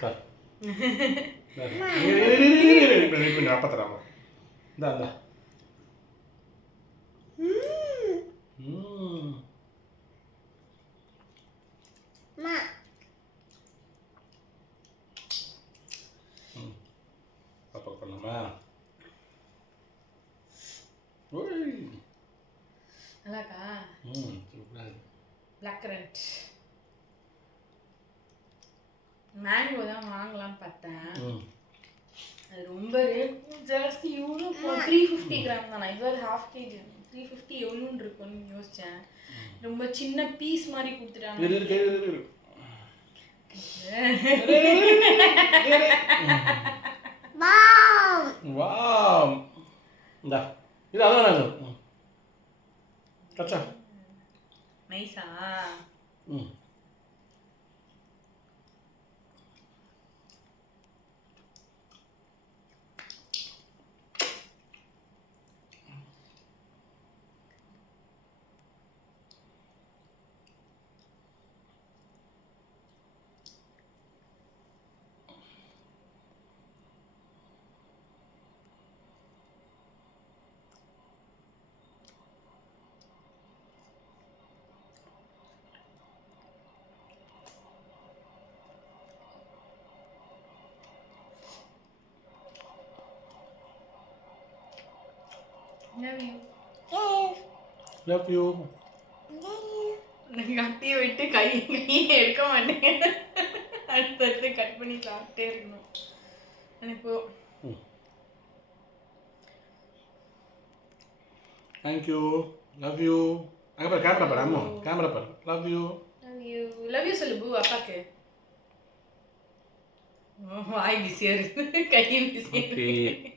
Sir அப்பத்தராமா இந்தா இந்தா அப்பா பண்ணலாமா நல்லாக்கா சூப்பராக பிளாக் கரண்ட் மேங்கோ தான் வாங்கலாம்னு பார்த்தேன். அது ரொம்ப ரேட் ஜாஸ்தி. இவ்வளோ 350 கிராம் தானே, இது ஒரு ஹாஃப் கேஜி. 350 எவ்வளோன்னு இருக்கும்னு யோசித்தேன். ரொம்ப சின்ன பீஸ் மாதிரி கொடுத்துட்டாங்க. இந்தா இது அதான் கச்சா நைஸா? Love you. கத்தியை விட்டு கையை எடுக்க மாட்டேன். அடுத்து கட் பண்ணி சாப்பிட்டே இருக்கணும். இப்போ தேங்க்யூ. Love you. அங்கே பாரு கேமரா பாரு. அம்மா கேமரா பாரு. Love you. லவ் யூ சொல்லு பூ அப்பாக்கு. வாய் பிஸியாக இருக்குது, கையும் பிஸியாக இருக்குது.